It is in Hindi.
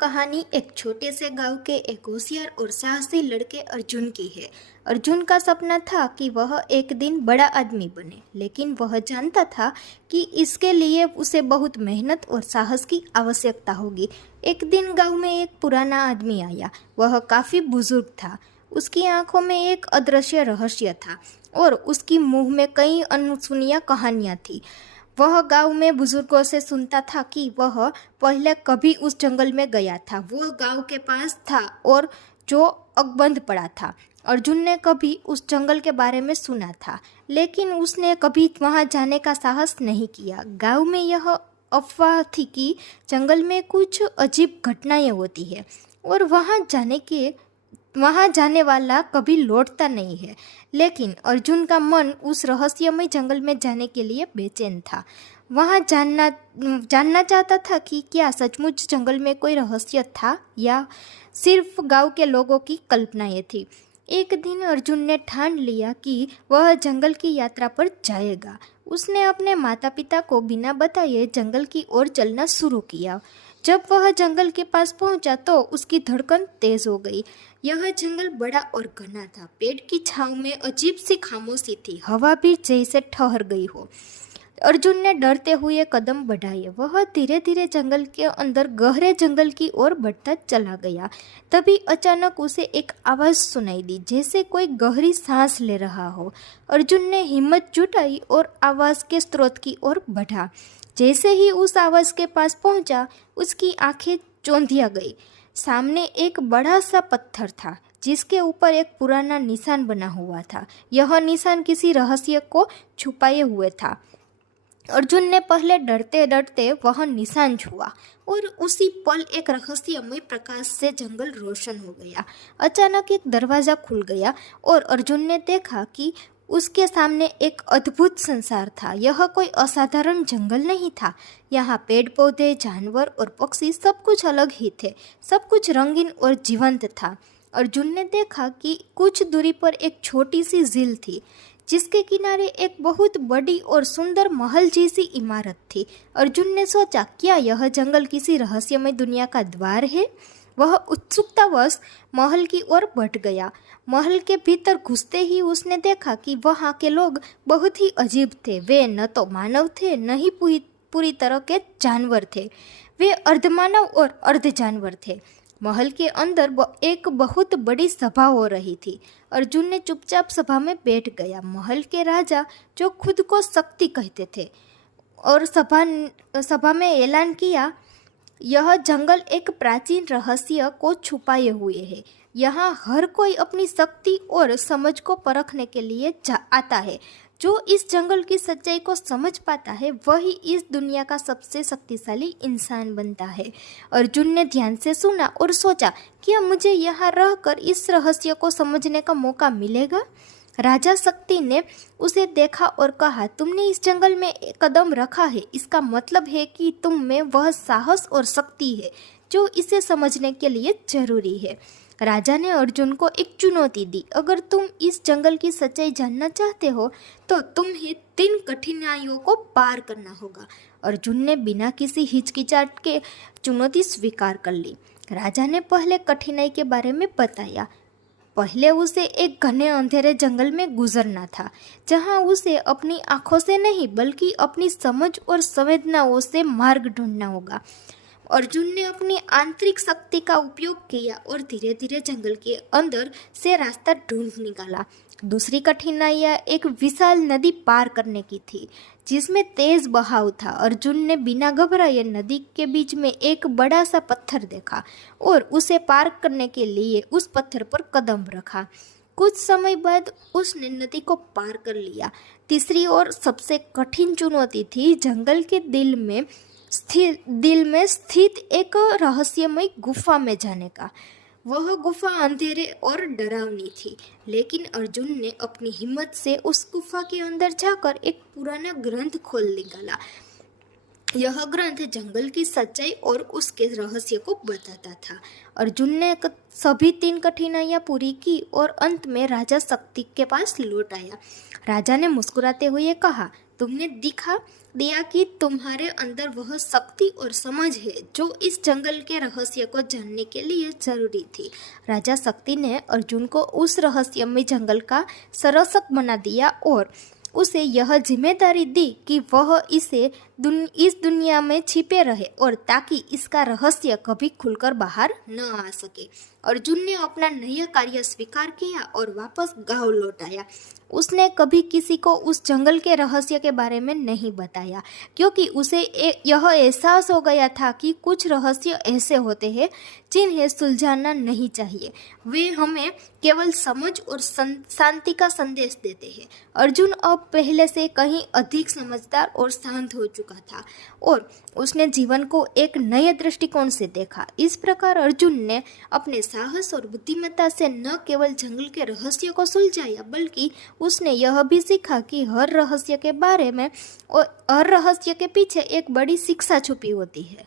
कहानी एक छोटे से गांव के एक होशियार और साहसी लड़के अर्जुन की है। अर्जुन का सपना था कि वह एक दिन बड़ा आदमी बने, लेकिन वह जानता था कि इसके लिए उसे बहुत मेहनत और साहस की आवश्यकता होगी। एक दिन गांव में एक पुराना आदमी आया। वह काफ़ी बुजुर्ग था। उसकी आंखों में एक अदृश्य रहस्य था और उसकी मुंह में कई अनसुनिया कहानियां थी। वह गांव में बुजुर्गों से सुनता था कि वह पहले कभी उस जंगल में गया था। वो गांव के पास था और जो अकबंद पड़ा था। अर्जुन ने कभी उस जंगल के बारे में सुना था, लेकिन उसने कभी वहां जाने का साहस नहीं किया। गांव में यह अफवाह थी कि जंगल में कुछ अजीब घटनाएं होती है और वहां जाने वाला कभी लौटता नहीं है। लेकिन अर्जुन का मन उस रहस्यमय जंगल में जाने के लिए बेचैन था। वहां जानना चाहता था कि क्या सचमुच जंगल में कोई रहस्य था या सिर्फ गांव के लोगों की कल्पनाएं थी। एक दिन अर्जुन ने ठान लिया कि वह जंगल की यात्रा पर जाएगा। उसने अपने माता पिता को बिना बताए जंगल की ओर चलना शुरू किया। जब वह जंगल के पास पहुंचा तो उसकी धड़कन तेज हो गई। यह जंगल बड़ा और घना था। पेड़ की छांव में अजीब सी खामोशी थी। हवा भी जैसे ठहर गई हो। अर्जुन ने डरते हुए कदम बढ़ाए। वह धीरे धीरे जंगल के अंदर गहरे जंगल की ओर बढ़ता चला गया। तभी अचानक उसे एक आवाज़ सुनाई दी, जैसे कोई गहरी सांस ले रहा हो। अर्जुन ने हिम्मत जुटाई और आवाज़ के स्रोत की ओर बढ़ा। जैसे ही उस आवाज़ के पास पहुंचा, उसकी आंखें चौंधिया गई। सामने एक बड़ा सा पत्थर था, जिसके ऊपर एक पुराना निशान बना हुआ था। यह निशान किसी रहस्य को छुपाए हुए था। अर्जुन ने पहले डरते डरते वह निशान छुआ और उसी पल एक रहस्यमय प्रकाश से जंगल रोशन हो गया। अचानक एक दरवाज़ा खुल गया और अर्जुन ने देखा कि उसके सामने एक अद्भुत संसार था। यह कोई असाधारण जंगल नहीं था। यहाँ पेड़ पौधे, जानवर और पक्षी सब कुछ अलग ही थे। सब कुछ रंगीन और जीवंत था। अर्जुन ने देखा कि कुछ दूरी पर एक छोटी सी झील थी, जिसके किनारे एक बहुत बड़ी और सुंदर महल जैसी इमारत थी। अर्जुन ने सोचा, क्या यह जंगल किसी रहस्यमय दुनिया का द्वार है? वह उत्सुकतावश महल की ओर बढ़ गया। महल के भीतर घुसते ही उसने देखा कि वहाँ के लोग बहुत ही अजीब थे। वे न तो मानव थे, न ही पूरी तरह के जानवर थे। वे अर्धमानव और अर्ध जानवर थे। महल के अंदर एक बहुत बड़ी सभा हो रही थी। अर्जुन ने चुपचाप सभा में बैठ गया। महल के राजा, जो खुद को शक्ति कहते थे, और सभा में ऐलान किया, यह जंगल एक प्राचीन रहस्य को छुपाए हुए है। यहाँ हर कोई अपनी शक्ति और समझ को परखने के लिए आता है। जो इस जंगल की सच्चाई को समझ पाता है, वही इस दुनिया का सबसे शक्तिशाली इंसान बनता है। अर्जुन ने ध्यान से सुना और सोचा, क्या मुझे यहाँ रहकर इस रहस्य को समझने का मौका मिलेगा? राजा शक्ति ने उसे देखा और कहा, तुमने इस जंगल में एक कदम रखा है, इसका मतलब है कि तुम में वह साहस और शक्ति है जो इसे समझने के लिए जरूरी है। राजा ने अर्जुन को एक चुनौती दी, अगर तुम इस जंगल की सच्चाई जानना चाहते हो तो तुम्हें 3 कठिनाइयों को पार करना होगा। अर्जुन ने बिना किसी हिचकिचाहट के चुनौती स्वीकार कर ली। राजा ने पहले कठिनाई के बारे में बताया। पहले उसे एक घने अंधेरे जंगल में गुजरना था, जहां उसे अपनी आंखों से नहीं बल्कि अपनी समझ और संवेदनाओं से मार्ग ढूंढना होगा। अर्जुन ने अपनी आंतरिक शक्ति का उपयोग किया और धीरे धीरे जंगल के अंदर से रास्ता ढूंढ निकाला। दूसरी कठिनाई एक विशाल नदी पार करने की थी, जिसमें तेज बहाव था। अर्जुन ने बिना घबराए नदी के बीच में एक बड़ा सा पत्थर देखा और उसे पार करने के लिए उस पत्थर पर कदम रखा। कुछ समय बाद उसने नदी को पार कर लिया। तीसरी और सबसे कठिन चुनौती थी जंगल के दिल में स्थित एक रहस्यमय गुफा में जाने का। वह गुफा अंधेरे और डरावनी थी, लेकिन अर्जुन ने अपनी हिम्मत से उस गुफा के अंदर जाकर एक पुराना ग्रंथ खोल निकाला। यह ग्रंथ जंगल की सच्चाई और उसके रहस्य को बताता था। अर्जुन ने सभी 3 कठिनाइयां पूरी की और अंत में राजा शक्ति के पास लौट आया। राजा ने मुस्कुराते हुए कहा, तुमने दिखा दिया कि तुम्हारे अंदर वह शक्ति और समझ है जो इस जंगल के रहस्य को जानने के लिए जरूरी थी। राजा शक्ति ने अर्जुन को उस रहस्यमय जंगल का संरक्षक बना दिया और उसे यह जिम्मेदारी दी कि वह इस दुनिया में छिपे रहे और ताकि इसका रहस्य कभी खुलकर बाहर न आ सके। अर्जुन ने अपना नया कार्य स्वीकार किया और वापस गांव लौट आया। उसने कभी किसी को उस जंगल के रहस्य के बारे में नहीं बताया, क्योंकि उसे यह एहसास हो गया था कि कुछ रहस्य ऐसे होते हैं जिन्हें सुलझाना नहीं चाहिए। वे हमें केवल समझ और शांति का संदेश देते हैं। अर्जुन अब पहले से कहीं अधिक समझदार और शांत हो चुका था और उसने जीवन को एक नए दृष्टिकोण से देखा। इस प्रकार अर्जुन ने अपने साहस और बुद्धिमत्ता से न केवल जंगल के रहस्य को सुलझाया, बल्कि उसने यह भी सीखा कि हर रहस्य के बारे में और हर रहस्य के पीछे एक बड़ी शिक्षा छुपी होती है।